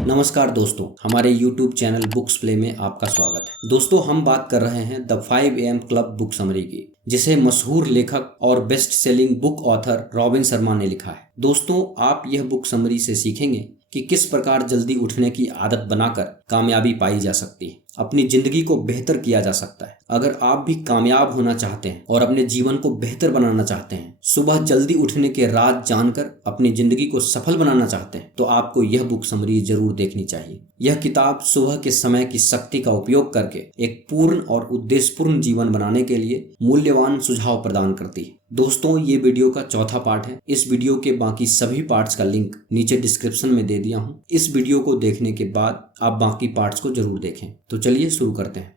नमस्कार दोस्तों, हमारे YouTube चैनल बुक्स प्ले में आपका स्वागत है। दोस्तों, हम बात कर रहे हैं the 5 AM club book summary की, जिसे मशहूर लेखक और best selling book author robin Sharma ने लिखा है। दोस्तों, आप यह बुक समरी से सीखेंगे कि किस प्रकार जल्दी उठने की आदत बनाकर कामयाबी पाई जा सकती है, अपनी जिंदगी को बेहतर किया जा सकता है। अगर आप भी कामयाब होना चाहते हैं और अपने जीवन को बेहतर बनाना चाहते हैं, सुबह जल्दी उठने के राज जानकर अपनी जिंदगी को सफल बनाना चाहते हैं, तो आपको यह बुक समरी जरूर देखनी चाहिए। यह किताब सुबह के समय की शक्ति का उपयोग करके एक पूर्ण और उद्देश्यपूर्ण जीवन बनाने के लिए मूल्यवान सुझाव प्रदान करती है। दोस्तों, ये वीडियो का चौथा पार्ट है। इस वीडियो के बाकी सभी पार्ट्स का लिंक नीचे डिस्क्रिप्शन में दे दिया हूँ। इस वीडियो को देखने के बाद आप बाकी पार्ट्स को जरूर देखें। तो चलिए शुरू करते हैं।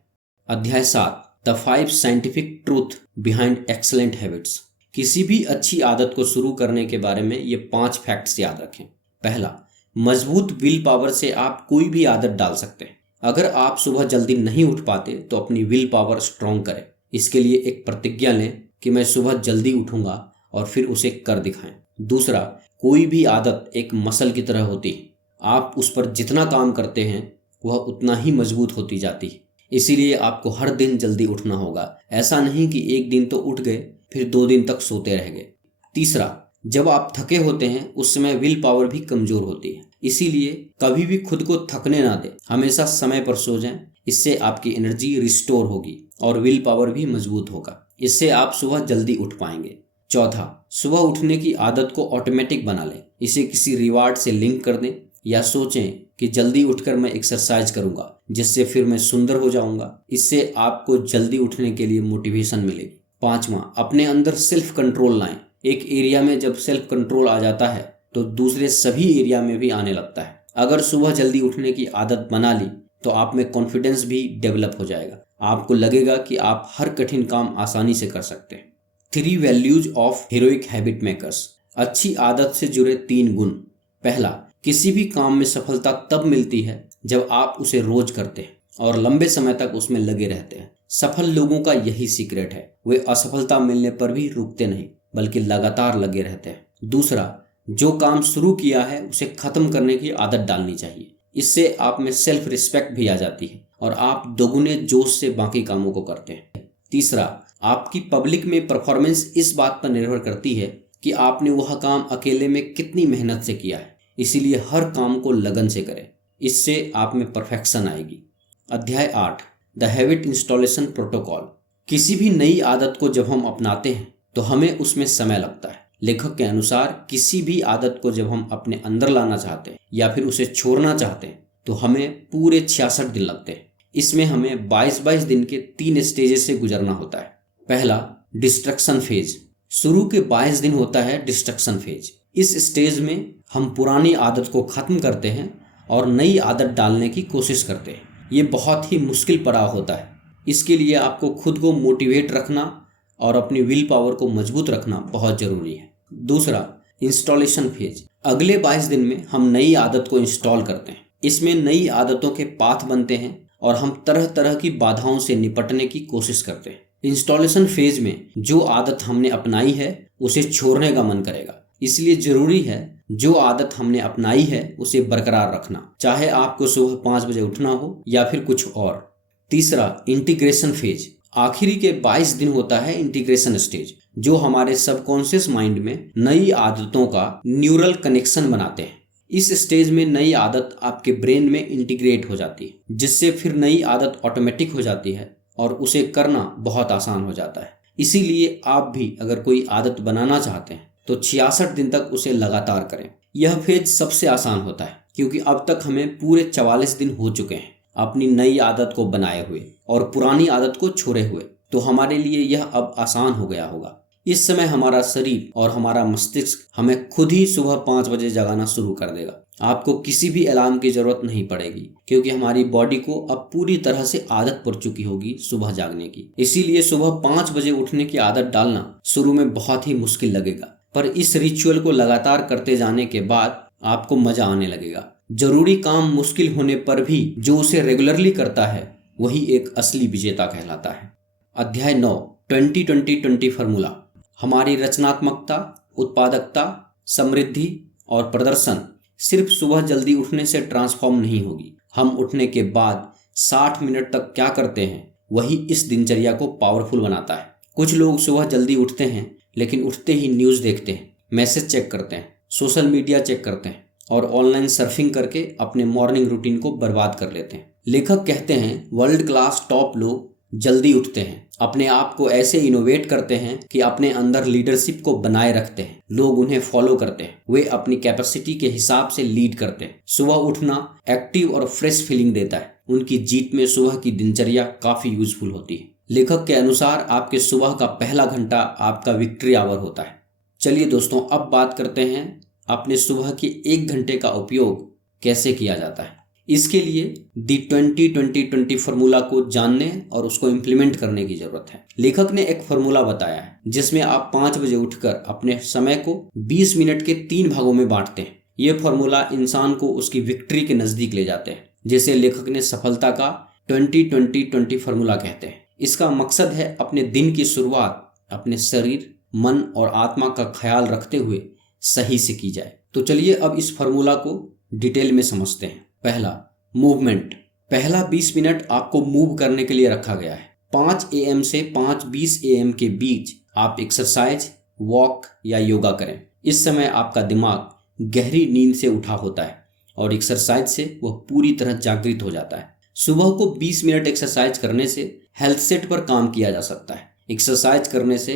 अध्याय 7, the 5 scientific truth behind excellent habits. किसी भी अच्छी आदत को शुरू करने के बारे में ये 5 फैक्ट्स याद रखें। पहला, मजबूत विल पावर से आप कोई भी आदत डाल सकते हैं। अगर आप सुबह जल्दी नहीं उठ पाते तो अपनी विल पावर स्ट्रॉन्ग करें। इसके लिए एक प्रतिज्ञा लें कि मैं सुबह जल्दी उठूंगा और फिर उसे कर दिखाएं। दूसरा, कोई भी आदत एक मसल की तरह होती है। आप उस पर जितना काम करते हैं वह उतना ही मजबूत होती जाती है। इसीलिए आपको हर दिन जल्दी उठना होगा। ऐसा नहीं कि एक दिन तो उठ गए फिर 2 दिन तक सोते रह गए। तीसरा, जब आप थके होते हैं उस समय विल पावर भी कमजोर होती है। इसीलिए कभी भी खुद को थकने ना दें। हमेशा समय पर सो जाएं। इससे आपकी एनर्जी रिस्टोर होगी और विल पावर भी मजबूत होगा। इससे आप सुबह जल्दी उठ पाएंगे। चौथा, सुबह उठने की आदत को ऑटोमेटिक बना लें। इसे किसी रिवार्ड से लिंक कर दें या सोचें कि जल्दी उठकर मैं एक्सरसाइज करूंगा, जिससे फिर मैं सुंदर हो जाऊंगा। इससे आपको जल्दी उठने के लिए मोटिवेशन मिलेगी। पांचवा, अपने अंदर सेल्फ कंट्रोल लाएं। एक एरिया में जब सेल्फ कंट्रोल आ जाता है तो दूसरे सभी एरिया में भी आने लगता है। अगर सुबह जल्दी उठने की आदत बना ली तो आप में कॉन्फिडेंस भी डेवलप हो जाएगा। आपको लगेगा कि आप हर कठिन काम आसानी से कर सकते हैं। 3 values of heroic habit makers. अच्छी आदत से जुड़े 3 गुण। पहला, किसी भी काम में सफलता तब मिलती है जब आप उसे रोज करते हैं और लंबे समय तक उसमें लगे रहते हैं। सफल लोगों का यही सीक्रेट है। वे असफलता मिलने पर भी रुकते नहीं, बल्कि लगातार लगे रहते हैं। दूसरा, जो काम शुरू किया है उसे खत्म करने की आदत डालनी चाहिए। इससे आप में सेल्फ रिस्पेक्ट भी आ जाती है और आप दोगुने जोश से बाकी कामों को करते हैं। तीसरा, आपकी पब्लिक में परफॉर्मेंस इस बात पर निर्भर करती है कि आपने वह काम अकेले में कितनी मेहनत से किया है। इसीलिए हर काम को लगन से करें। इससे आप में परफेक्शन आएगी। अध्याय 8, द हैबिट इंस्टॉलेशन प्रोटोकॉल। किसी भी नई आदत को जब हम अपनाते हैं तो हमें उसमें समय लगता है। लेखक के अनुसार किसी भी आदत को जब हम अपने अंदर लाना चाहते हैं या फिर उसे छोड़ना चाहते हैं तो हमें पूरे 66 दिन लगते हैं। इसमें हमें 22-22 दिन के 3 स्टेजेस से गुजरना होता है। पहला, डिस्ट्रक्शन फेज। शुरू के 22 दिन होता है डिस्ट्रक्शन फेज। इस स्टेज में हम पुरानी आदत को खत्म करते हैं और नई आदत डालने की कोशिश करते हैं। ये बहुत ही मुश्किल पड़ाव होता है। इसके लिए आपको खुद को मोटिवेट रखना और अपनी विल पावर को मजबूत रखना बहुत जरूरी है। दूसरा, इंस्टॉलेशन फेज। अगले 22 दिन में हम नई आदत को इंस्टॉल करते हैं। इसमें नई आदतों के पाथ बनते हैं और हम तरह तरह की बाधाओं से निपटने की कोशिश करते हैं। इंस्टॉलेशन फेज में जो आदत हमने अपनाई है उसे छोड़ने का मन करेगा। इसलिए जरूरी है जो आदत हमने अपनाई है उसे बरकरार रखना, चाहे आपको सुबह 5 बजे उठना हो या फिर कुछ और। तीसरा, इंटीग्रेशन फेज। आखिरी के 22 दिन होता है इंटीग्रेशन स्टेज, जो हमारे सबकॉन्शियस माइंड में नई आदतों का न्यूरल कनेक्शन बनाते हैं। इस स्टेज में नई आदत आपके ब्रेन में इंटीग्रेट हो जाती है, जिससे फिर नई आदत ऑटोमेटिक हो जाती है और उसे करना बहुत आसान हो जाता है। इसीलिए आप भी अगर कोई आदत बनाना चाहते हैं तो 66 दिन तक उसे लगातार करें। यह फेज सबसे आसान होता है क्योंकि अब तक हमें पूरे 44 दिन हो चुके हैं अपनी नई आदत को बनाए हुए और पुरानी आदत को छोड़े हुए। तो हमारे लिए यह अब आसान हो गया होगा। इस समय हमारा शरीर और हमारा मस्तिष्क हमें खुद ही सुबह 5 बजे जगाना शुरू कर देगा। आपको किसी भी अलार्म की जरूरत नहीं पड़ेगी क्योंकि हमारी बॉडी को अब पूरी तरह से आदत पड़ चुकी होगी सुबह जागने की। इसीलिए सुबह 5 बजे उठने की आदत डालना शुरू में बहुत ही मुश्किल लगेगा, पर इस रिचुअल को लगातार करते जाने के बाद आपको मजा आने लगेगा। जरूरी काम मुश्किल होने पर भी जो उसे रेगुलरली करता है वही एक असली विजेता कहलाता है। अध्याय 9, 20-20-20 फार्मूला। हमारी रचनात्मकता, उत्पादकता, समृद्धि और प्रदर्शन सिर्फ सुबह जल्दी उठने से ट्रांसफॉर्म नहीं होगी। हम उठने के बाद 60 मिनट तक क्या करते हैं वही इस दिनचर्या को पावरफुल बनाता है। कुछ लोग सुबह जल्दी उठते हैं लेकिन उठते ही न्यूज़ देखते हैं, मैसेज चेक करते हैं, सोशल मीडिया चेक करते हैं और ऑनलाइन सर्फिंग करके अपने मॉर्निंग रूटीन को बर्बाद कर लेते हैं। लेखक कहते हैं वर्ल्ड क्लास टॉप लोग जल्दी उठते हैं, अपने आप को ऐसे इनोवेट करते हैं कि अपने अंदर लीडरशिप को बनाए रखते हैं, लोग उन्हें फॉलो करते हैं, वे अपनी कैपेसिटी के हिसाब से लीड करते हैं। सुबह उठना एक्टिव और फ्रेश फीलिंग देता है। उनकी जीत में सुबह की दिनचर्या काफी यूजफुल होती है। लेखक के अनुसार आपके सुबह का पहला घंटा आपका विक्ट्री आवर होता है। चलिए दोस्तों, अब बात करते हैं अपने सुबह के 1 घंटे का उपयोग कैसे किया जाता है। इसके लिए दी 20-20-20 फार्मूला को जानने और उसको इम्प्लीमेंट करने की जरूरत है। लेखक ने एक फार्मूला बताया है जिसमें आप 5 बजे उठकर अपने समय को 20 मिनट के 3 भागों में बांटते हैं। ये फार्मूला इंसान को उसकी विक्ट्री के नजदीक ले जाते हैं, जिसे लेखक ने सफलता का 20-20-20 फार्मूला कहते हैं। इसका मकसद है अपने दिन की शुरुआत अपने शरीर, मन और आत्मा का ख्याल रखते हुए सही से की जाए। तो चलिए अब इस फार्मूला को डिटेल में समझते हैं। पहला, मूवमेंट। पहला 20 मिनट आपको मूव करने के लिए रखा गया है। 5 AM से 5:20 AM के बीच आप एक्सरसाइज, वॉक या योगा करें। इस समय आपका दिमाग गहरी नींद से उठा होता है और एक्सरसाइज से वह पूरी तरह जागृत हो जाता है। सुबह को 20 मिनट एक्सरसाइज करने से हेल्थ सेट पर काम किया जा सकता है। एक्सरसाइज करने से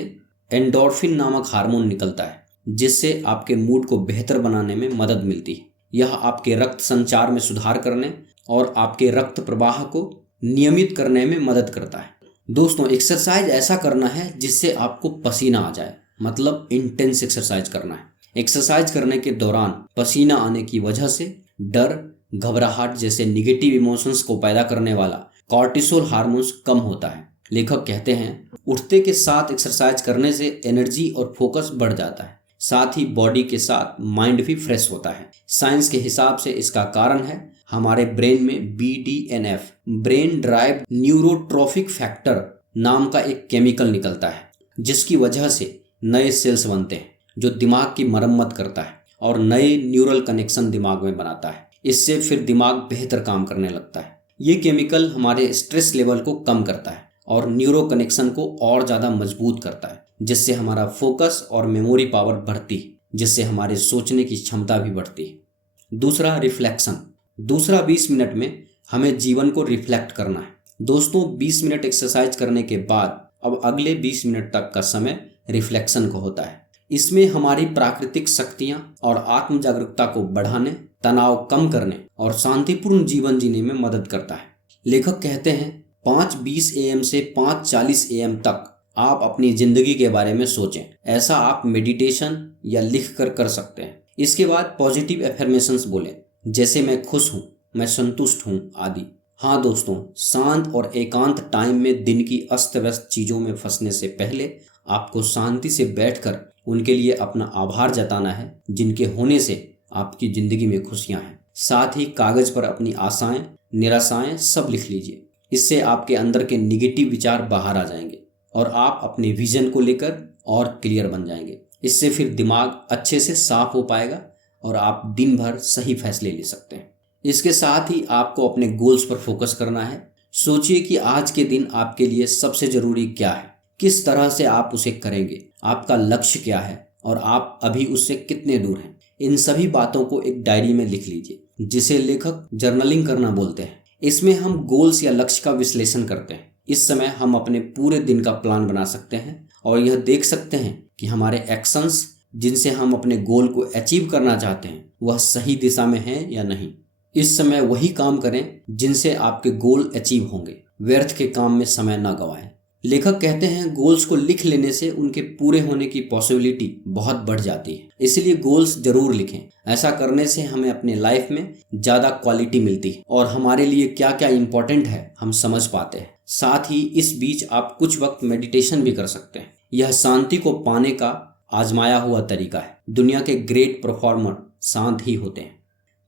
एंडोर्फिन नामक हार्मोन निकलता है जिससे आपके मूड को बेहतर बनाने में मदद मिलती है। यह आपके रक्त संचार में सुधार करने और आपके रक्त प्रवाह को नियमित करने में मदद करता है। दोस्तों, एक्सरसाइज ऐसा करना है जिससे आपको पसीना आ जाए, मतलब इंटेंस एक्सरसाइज करना है। एक्सरसाइज करने के दौरान पसीना आने की वजह से डर, घबराहट जैसे निगेटिव इमोशंस को पैदा करने वाला कॉर्टिसोल हार्मोन्स कम होता है। लेखक कहते हैं उठते के साथ एक्सरसाइज करने से एनर्जी और फोकस बढ़ जाता है, साथ ही बॉडी के साथ माइंड भी फ्रेश होता है। साइंस के हिसाब से इसका कारण है हमारे ब्रेन में BDNF, brain derived neurotrophic factor नाम का एक केमिकल निकलता है, जिसकी वजह से नए सेल्स बनते हैं जो दिमाग की मरम्मत करता है और नए न्यूरल कनेक्शन दिमाग में बनाता है। इससे फिर दिमाग बेहतर काम करने लगता है। ये केमिकल हमारे स्ट्रेस लेवल को कम करता है और न्यूरो कनेक्शन को और ज़्यादा मजबूत करता है, जिससे हमारा फोकस और मेमोरी पावर बढ़ती है, जिससे हमारे सोचने की क्षमता भी बढ़ती है। दूसरा, रिफ्लेक्शन। दूसरा 20 मिनट में हमें जीवन को रिफ्लेक्ट करना है। दोस्तों, 20 मिनट एक्सरसाइज करने के बाद अब अगले 20 मिनट तक का समय रिफ्लेक्शन को होता है। इसमें हमारी प्राकृतिक शक्तियाँ और आत्म जागरूकता को बढ़ाने, तनाव कम करने और शांतिपूर्ण जीवन जीने में मदद करता है। लेखक कहते हैं 5:20 AM से 5:40 AM तक आप अपनी जिंदगी के बारे में सोचें। ऐसा आप मेडिटेशन या लिख कर सकते हैं। इसके बाद पॉजिटिव एफर्मेशंस बोलें, जैसे मैं खुश हूँ, मैं संतुष्ट हूँ आदि। हाँ दोस्तों, शांत और एकांत टाइम में दिन की अस्त व्यस्त चीज़ों में फंसने से पहले आपको शांति से बैठकर उनके लिए अपना आभार जताना है जिनके होने से आपकी ज़िंदगी में खुशियाँ हैं। साथ ही कागज़ पर अपनी आशाएं, निराशाएं सब लिख लीजिए। इससे आपके अंदर के निगेटिव विचार बाहर आ जाएंगे और आप अपने विजन को लेकर और क्लियर बन जाएंगे। इससे फिर दिमाग अच्छे से साफ हो पाएगा और आप दिन भर सही फैसले ले सकते हैं। इसके साथ ही आपको अपने गोल्स पर फोकस करना है। सोचिए कि आज के दिन आपके लिए सबसे ज़रूरी क्या है, किस तरह से आप उसे करेंगे, आपका लक्ष्य क्या है और आप अभी उससे कितने दूर हैं। इन सभी बातों को एक डायरी में लिख लीजिए, जिसे लेखक जर्नलिंग करना बोलते हैं। इसमें हम गोल्स या लक्ष्य का विश्लेषण करते हैं। इस समय हम अपने पूरे दिन का प्लान बना सकते हैं और यह देख सकते हैं कि हमारे एक्शंस जिनसे हम अपने गोल को अचीव करना चाहते हैं वह सही दिशा में हैं या नहीं। इस समय वही काम करें जिनसे आपके गोल अचीव होंगे। व्यर्थ के काम में समय न गंवाएं। लेखक कहते हैं गोल्स को लिख लेने से उनके पूरे होने की पॉसिबिलिटी बहुत बढ़ जाती है, इसलिए गोल्स जरूर लिखें। ऐसा करने से हमें अपने लाइफ में ज़्यादा क्वालिटी मिलती है और हमारे लिए क्या क्या इम्पोर्टेंट है हम समझ पाते हैं। साथ ही इस बीच आप कुछ वक्त मेडिटेशन भी कर सकते हैं। यह शांति को पाने का आजमाया हुआ तरीका है। दुनिया के ग्रेट परफॉर्मर शांत ही होते हैं।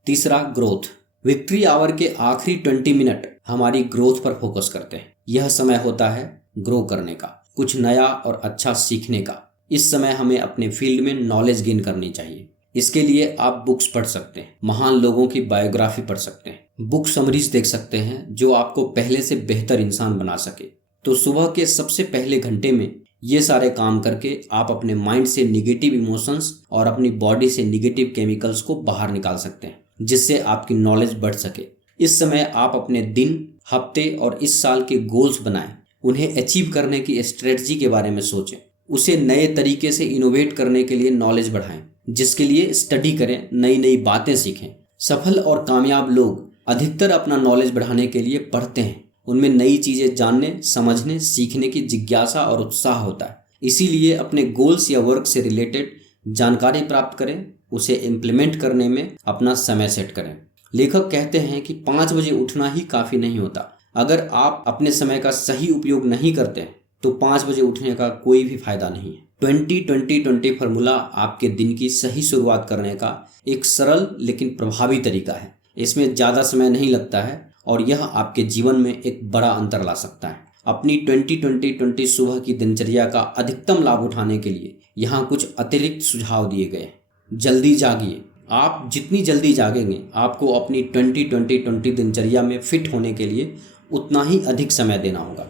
तीसरा, ग्रोथ। विक्ट्री आवर के आखिरी 20 मिनट हमारी ग्रोथ पर फोकस करते हैं। यह समय होता है ग्रो करने का, कुछ नया और अच्छा सीखने का। इस समय हमें अपने फील्ड में नॉलेज गेन करनी चाहिए। इसके लिए आप बुक्स पढ़ सकते हैं, महान लोगों की बायोग्राफी पढ़ सकते हैं, बुक समरीज देख सकते हैं जो आपको पहले से बेहतर इंसान बना सके। तो सुबह के सबसे पहले घंटे में ये सारे काम करके आप अपने माइंड से निगेटिव इमोशंस और अपनी बॉडी से निगेटिव केमिकल्स को बाहर निकाल सकते हैं, जिससे आपकी नॉलेज बढ़ सके। इस समय आप अपने दिन, हफ्ते और इस साल के गोल्स बनाएं, उन्हें अचीव करने की स्ट्रेटजी के बारे में सोचें, उसे नए तरीके से इनोवेट करने के लिए नॉलेज बढ़ाएं, जिसके लिए स्टडी करें, नई नई बातें सीखें। सफल और कामयाब लोग अधिकतर अपना नॉलेज बढ़ाने के लिए पढ़ते हैं। उनमें नई चीज़ें जानने, समझने, सीखने की जिज्ञासा और उत्साह होता है। इसीलिए अपने गोल्स या वर्क से रिलेटेड जानकारी प्राप्त करें, उसे इम्प्लीमेंट करने में अपना समय सेट करें। लेखक कहते हैं कि 5 बजे उठना ही काफ़ी नहीं होता। अगर आप अपने समय का सही उपयोग नहीं करते हैं तो 5 बजे उठने का कोई भी फायदा नहीं है। 20-20-20 फार्मूला आपके दिन की सही शुरुआत करने का एक सरल लेकिन प्रभावी तरीका है। इसमें ज़्यादा समय नहीं लगता है और यह आपके जीवन में एक बड़ा अंतर ला सकता है। अपनी 20-20-20 सुबह की दिनचर्या का अधिकतम लाभ उठाने के लिए यहाँ कुछ अतिरिक्त सुझाव दिए गए हैं। जल्दी जागिए। आप जितनी जल्दी जागेंगे, आपको अपनी 20-20-20 दिनचर्या में फिट होने के लिए उतना ही अधिक समय देना होगा।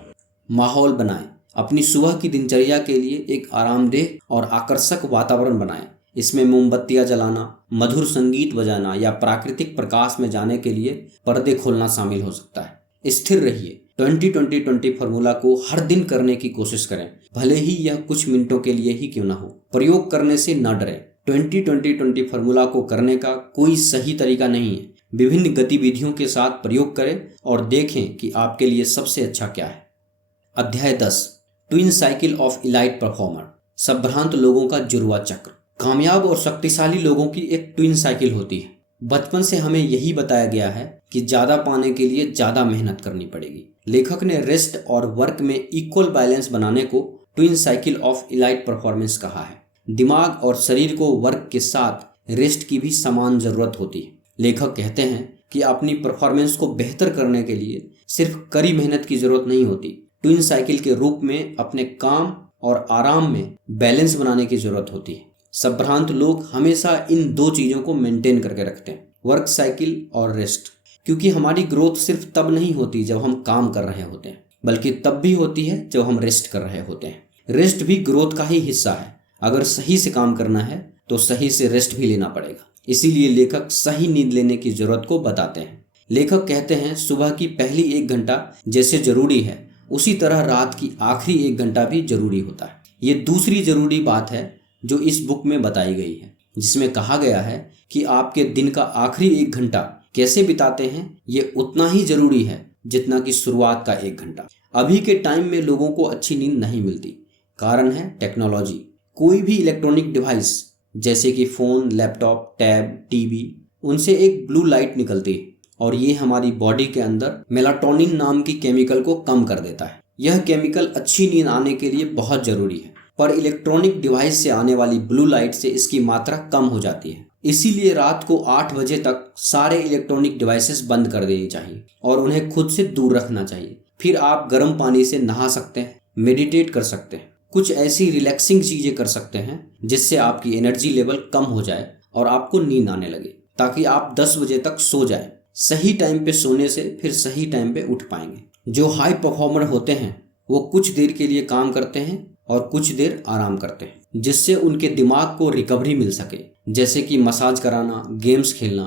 माहौल बनाएं। अपनी सुबह की दिनचर्या के लिए एक आरामदेह और आकर्षक वातावरण बनाएं। इसमें मोमबत्तियां जलाना, मधुर संगीत बजाना या प्राकृतिक प्रकाश में जाने के लिए पर्दे खोलना शामिल हो सकता है। स्थिर रहिए। 20-20-20 फार्मूला को हर दिन करने की कोशिश करें, भले ही यह कुछ मिनटों के लिए ही क्यों ना हो। प्रयोग करने से न डरें। 20-20-20 फार्मूला को करने का कोई सही तरीका नहीं है। विभिन्न गतिविधियों के साथ प्रयोग करें और देखें कि आपके लिए सबसे अच्छा क्या है। अध्याय 10, twin cycle of elite performer. संभ्रांत लोगों का जुड़वा चक्र। कामयाब और शक्तिशाली लोगों की एक ट्विन साइकिल होती है। बचपन से हमें यही बताया गया है कि ज़्यादा पाने के लिए ज़्यादा मेहनत करनी पड़ेगी। लेखक ने रेस्ट और वर्क में इक्वल बैलेंस बनाने को twin cycle of elite performance कहा है। दिमाग और शरीर को वर्क के साथ रेस्ट की भी समान ज़रूरत होती है। लेखक कहते हैं कि अपनी परफॉर्मेंस को बेहतर करने के लिए सिर्फ कड़ी मेहनत की ज़रूरत नहीं होती, ट्विन साइकिल के रूप में अपने काम और आराम में बैलेंस बनाने की ज़रूरत होती है। संभ्रांत लोग हमेशा इन दो चीज़ों को मेंटेन करके रखते हैं, वर्क साइकिल और रेस्ट, क्योंकि हमारी ग्रोथ सिर्फ तब नहीं होती जब हम काम कर रहे होते हैं, बल्कि तब भी होती है जब हम रेस्ट कर रहे होते हैं। रेस्ट भी ग्रोथ का ही हिस्सा है। अगर सही से काम करना है तो सही से रेस्ट भी लेना पड़ेगा। इसीलिए लेखक सही नींद लेने की जरूरत को बताते हैं। लेखक कहते हैं सुबह की पहली 1 घंटा जैसे जरूरी है, उसी तरह रात की आखिरी 1 घंटा भी जरूरी होता है। ये दूसरी जरूरी बात है जो इस बुक में बताई गई है, जिसमें कहा गया है कि आपके दिन का आखिरी 1 घंटा कैसे बिताते हैं ये उतना ही जरूरी है जितना कि शुरुआत का 1 घंटा। अभी के टाइम में लोगों को अच्छी नींद नहीं मिलती। कारण है टेक्नोलॉजी। कोई भी इलेक्ट्रॉनिक डिवाइस जैसे कि फ़ोन, लैपटॉप, टैब, टीवी, उनसे एक ब्लू लाइट निकलती है और ये हमारी बॉडी के अंदर मेलाटोनिन नाम की केमिकल को कम कर देता है। यह केमिकल अच्छी नींद आने के लिए बहुत ज़रूरी है, पर इलेक्ट्रॉनिक डिवाइस से आने वाली ब्लू लाइट से इसकी मात्रा कम हो जाती है। इसीलिए रात को 8 बजे तक सारे इलेक्ट्रॉनिक डिवाइसेस बंद कर देनी चाहिए और उन्हें खुद से दूर रखना चाहिए। फिर आप गर्म पानी से नहा सकते हैं, मेडिटेट कर सकते हैं, कुछ ऐसी रिलैक्सिंग चीज़ें कर सकते हैं जिससे आपकी एनर्जी लेवल कम हो जाए और आपको नींद आने लगे, ताकि आप 10 बजे तक सो जाए। सही टाइम पे सोने से फिर सही टाइम पे उठ पाएंगे। जो हाई परफॉर्मर होते हैं वो कुछ देर के लिए काम करते हैं और कुछ देर आराम करते हैं, जिससे उनके दिमाग को रिकवरी मिल सके, जैसे कि मसाज कराना, गेम्स खेलना।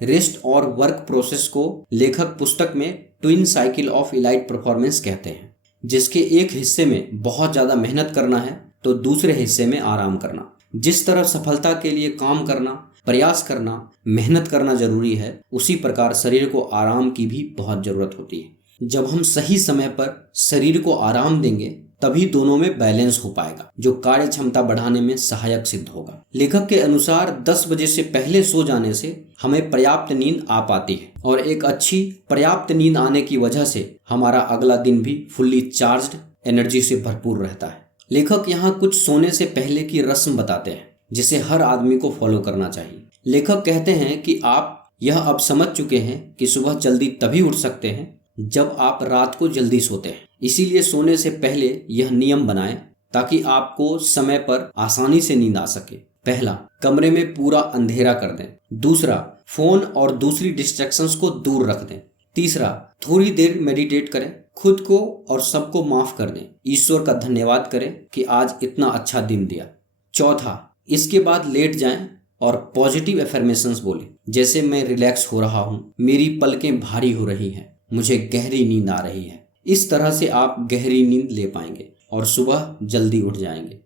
रेस्ट और वर्क प्रोसेस को लेखक पुस्तक में twin cycle of elite performance कहते हैं, जिसके एक हिस्से में बहुत ज़्यादा मेहनत करना है तो दूसरे हिस्से में आराम करना। जिस तरह सफलता के लिए काम करना, प्रयास करना, मेहनत करना जरूरी है, उसी प्रकार शरीर को आराम की भी बहुत ज़रूरत होती है। जब हम सही समय पर शरीर को आराम देंगे तभी दोनों में बैलेंस हो पाएगा, जो कार्य क्षमता बढ़ाने में सहायक सिद्ध होगा। लेखक के अनुसार 10 बजे से पहले सो जाने से हमें पर्याप्त नींद आ पाती है और एक अच्छी पर्याप्त नींद आने की वजह से हमारा अगला दिन भी फुल्ली चार्ज्ड एनर्जी से भरपूर रहता है। लेखक यहाँ कुछ सोने से पहले की रस्म बताते हैं जिसे हर आदमी को फॉलो करना चाहिए। लेखक कहते हैं कि आप यह अब समझ चुके हैं कि सुबह जल्दी तभी उठ सकते हैं जब आप रात को जल्दी सोते हैं। इसीलिए सोने से पहले यह नियम बनाएं ताकि आपको समय पर आसानी से नींद आ सके। पहला, कमरे में पूरा अंधेरा कर दें। दूसरा, फोन और दूसरी डिस्ट्रैक्शंस को दूर रख दें। तीसरा, थोड़ी देर मेडिटेट करें, खुद को और सबको माफ कर दें, ईश्वर का धन्यवाद करें कि आज इतना अच्छा दिन दिया। चौथा, इसके बाद लेट जाएं और पॉजिटिव एफर्मेशंस बोलें, जैसे मैं रिलैक्स हो रहा हूँ, मेरी पलकें भारी हो रही हैं, मुझे गहरी नींद आ रही है। इस तरह से आप गहरी नींद ले पाएंगे और सुबह जल्दी उठ जाएंगे।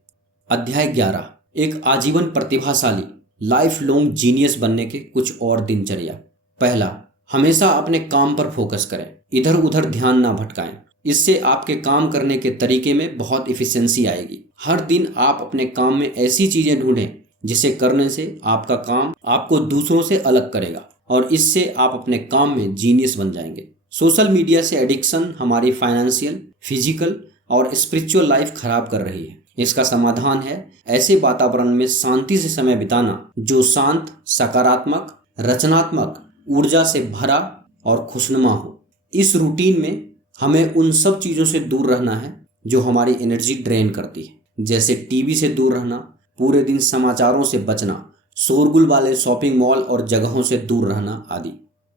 अध्याय 11, एक आजीवन प्रतिभाशाली लाइफ लॉन्ग जीनियस बनने के कुछ और दिनचर्या। पहला, हमेशा अपने काम पर फोकस करें, इधर उधर ध्यान ना भटकाएं। इससे आपके काम करने के तरीके में बहुत इफिशिएंसी आएगी। हर दिन आप अपने काम में ऐसी चीजें ढूंढें जिसे करने से आपका काम आपको दूसरों से अलग करेगा और इससे आप अपने काम में जीनियस बन जाएंगे। सोशल मीडिया से एडिक्शन हमारी फाइनेंशियल, फिजिकल और स्पिरिचुअल लाइफ खराब कर रही है। इसका समाधान है ऐसे वातावरण में शांति से समय बिताना जो शांत, सकारात्मक, रचनात्मक, ऊर्जा से भरा और खुशनुमा हो। इस रूटीन में हमें उन सब चीज़ों से दूर रहना है जो हमारी एनर्जी ड्रेन करती है, जैसे टीवी से दूर रहना, पूरे दिन समाचारों से बचना, शोरगुल वाले शॉपिंग मॉल और जगहों से दूर रहना आदि।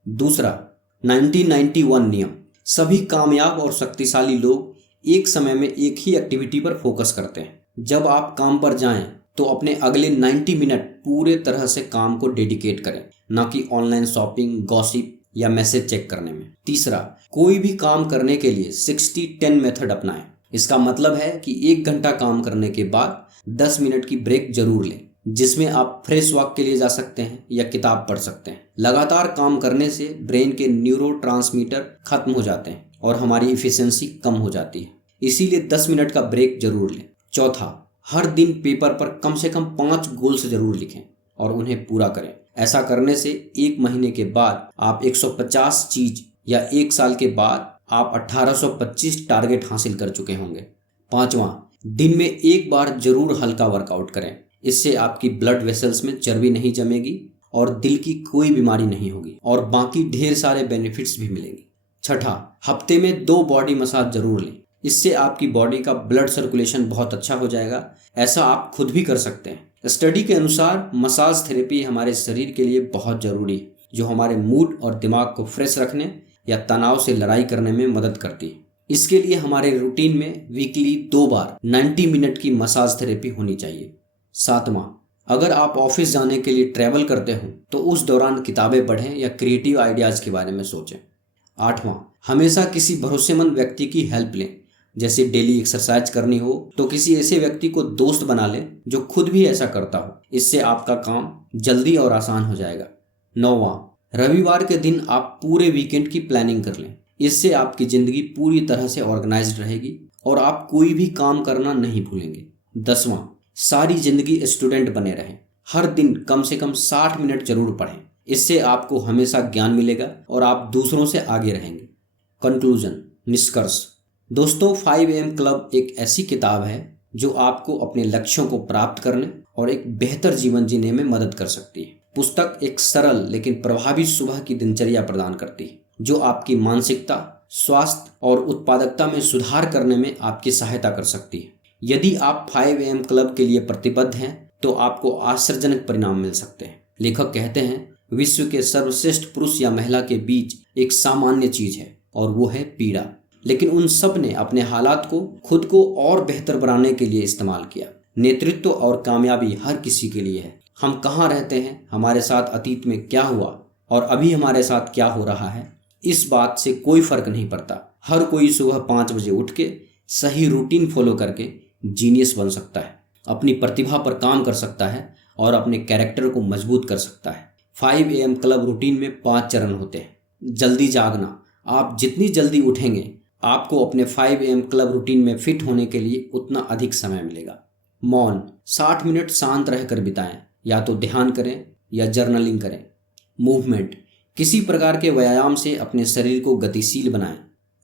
दूसरा, 1991 नियम। सभी कामयाब और शक्तिशाली लोग एक समय में एक ही एक्टिविटी पर फोकस करते हैं। जब आप काम पर जाएं तो अपने अगले 90 मिनट पूरे तरह से काम को डेडिकेट करें, ना कि ऑनलाइन शॉपिंग, गॉसिप या मैसेज चेक करने में। तीसरा, कोई भी काम करने के लिए 60-10 मेथड अपनाएं। इसका मतलब है कि 1 घंटा काम करने के बाद 10 मिनट की ब्रेक जरूर लें, जिसमें आप फ्रेश वॉक के लिए जा सकते हैं या किताब पढ़ सकते हैं। लगातार काम करने से ब्रेन के न्यूरोट्रांसमीटर खत्म हो जाते हैं और हमारी इफिशियंसी कम हो जाती है। इसीलिए 10 मिनट का ब्रेक जरूर लें। चौथा, हर दिन पेपर पर कम से कम 5 गोल्स जरूर लिखें और उन्हें पूरा करें। ऐसा करने से 1 महीने के बाद आप 150 चीज या 1 साल के बाद आप 1825 टारगेट हासिल कर चुके होंगे। पांचवा, दिन में एक बार जरूर हल्का वर्कआउट करें। इससे आपकी ब्लड वेसल्स में चर्बी नहीं जमेगी और दिल की कोई बीमारी नहीं होगी और बाकी ढेर सारे बेनिफिट्स भी मिलेंगे। छठा, हफ्ते में 2 बॉडी मसाज जरूर लें। इससे आपकी बॉडी का ब्लड सर्कुलेशन बहुत अच्छा हो जाएगा। ऐसा आप खुद भी कर सकते हैं। स्टडी के अनुसार मसाज थेरेपी हमारे शरीर के लिए बहुत जरूरी है, जो हमारे मूड और दिमाग को फ्रेश रखने या तनाव से लड़ाई करने में मदद करती है। इसके लिए हमारे रूटीन में वीकली 2 बार 90 मिनट की मसाज थेरेपी होनी चाहिए। सातवां, अगर आप ऑफिस जाने के लिए ट्रैवल करते हो तो उस दौरान किताबें पढ़ें या क्रिएटिव आइडियाज़ के बारे में सोचें। आठवां, हमेशा किसी भरोसेमंद व्यक्ति की हेल्प लें। जैसे डेली एक्सरसाइज करनी हो तो किसी ऐसे व्यक्ति को दोस्त बना लें जो खुद भी ऐसा करता हो। इससे आपका काम जल्दी और आसान हो जाएगा। नौवां, रविवार के दिन आप पूरे वीकेंड की प्लानिंग कर लें। इससे आपकी ज़िंदगी पूरी तरह से ऑर्गेनाइज्ड रहेगी और आप कोई भी काम करना नहीं भूलेंगे। 10वां, सारी ज़िंदगी स्टूडेंट बने रहें। हर दिन कम से कम 60 मिनट जरूर पढ़ें। इससे आपको हमेशा ज्ञान मिलेगा और आप दूसरों से आगे रहेंगे। कंक्लूजन, निष्कर्ष। दोस्तों, 5 AM क्लब एक ऐसी किताब है जो आपको अपने लक्ष्यों को प्राप्त करने और एक बेहतर जीवन जीने में मदद कर सकती है। पुस्तक एक सरल लेकिन प्रभावी सुबह की दिनचर्या प्रदान करती है जो आपकी मानसिकता, स्वास्थ्य और उत्पादकता में सुधार करने में आपकी सहायता कर सकती है। यदि आप 5 AM क्लब के लिए प्रतिबद्ध हैं तो आपको आश्चर्यजनक परिणाम मिल सकते हैं। लेखक कहते हैं, विश्व के सर्वश्रेष्ठ पुरुष या महिला के बीच एक सामान्य चीज है और वो है पीड़ा, लेकिन उन सब ने अपने हालात को खुद को और बेहतर बनाने के लिए इस्तेमाल किया। नेतृत्व और कामयाबी हर किसी के लिए है। हम कहाँ रहते हैं, हमारे साथ अतीत में क्या हुआ और अभी हमारे साथ क्या हो रहा है, इस बात से कोई फर्क नहीं पड़ता। हर कोई सुबह 5 बजे उठ के सही रूटीन फॉलो करके जीनियस बन सकता है, अपनी प्रतिभा पर काम कर सकता है और अपने कैरेक्टर को मजबूत कर सकता है। 5 AM क्लब रूटीन में 5 चरण होते हैं। जल्दी जागना, आप जितनी जल्दी उठेंगे आपको अपने 5 AM क्लब रूटीन में फिट होने के लिए उतना अधिक समय मिलेगा। मौन, 60 मिनट शांत रहकर बिताएं, या तो ध्यान करें या जर्नलिंग करें। मूवमेंट, किसी प्रकार के व्यायाम से अपने शरीर को गतिशील बनाएं।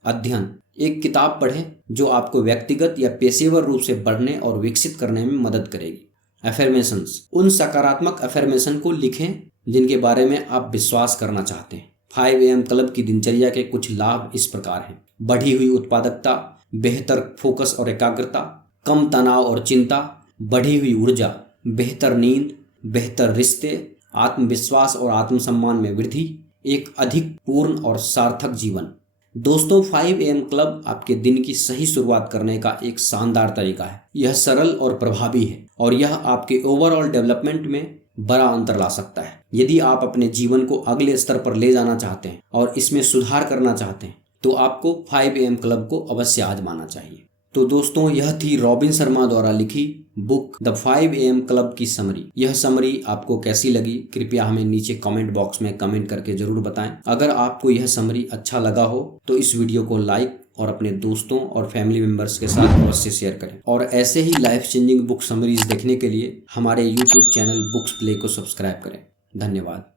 अध्ययन, एक किताब पढ़ें जो आपको व्यक्तिगत या पेशेवर रूप से बढ़ने और विकसित करने में मदद करेगी। एफर्मेशंस, उन सकारात्मक एफर्मेशन को लिखें जिनके बारे में आप विश्वास करना चाहते हैं। 5 AM क्लब की दिनचर्या के कुछ लाभ इस प्रकार हैं: बढ़ी हुई उत्पादकता, बेहतर फोकस और एकाग्रता, कम तनाव और चिंता, बढ़ी हुई ऊर्जा, बेहतर नींद, बेहतर रिश्ते, आत्मविश्वास और आत्मसम्मान में वृद्धि, एक अधिक पूर्ण और सार्थक जीवन। दोस्तों, 5 AM क्लब आपके दिन की सही शुरुआत करने का एक शानदार तरीका है। यह सरल और प्रभावी है और यह आपके ओवरऑल डेवलपमेंट में बड़ा अंतर ला सकता है। यदि आप अपने जीवन को अगले स्तर पर ले जाना चाहते हैं और इसमें सुधार करना चाहते हैं तो आपको 5 AM क्लब को अवश्य आजमाना चाहिए। तो दोस्तों, यह थी रॉबिन शर्मा द्वारा लिखी बुक द 5 AM क्लब की समरी। यह समरी आपको कैसी लगी कृपया हमें नीचे कमेंट बॉक्स में कमेंट करके जरूर बताएं। अगर आपको यह समरी अच्छा लगा हो तो इस वीडियो को लाइक और अपने दोस्तों और फैमिली मेंबर्स के साथ अवश्य शेयर करें। और ऐसे ही लाइफ चेंजिंग बुक समरीज देखने के लिए हमारे YouTube चैनल बुक्स प्ले को सब्सक्राइब करें। धन्यवाद।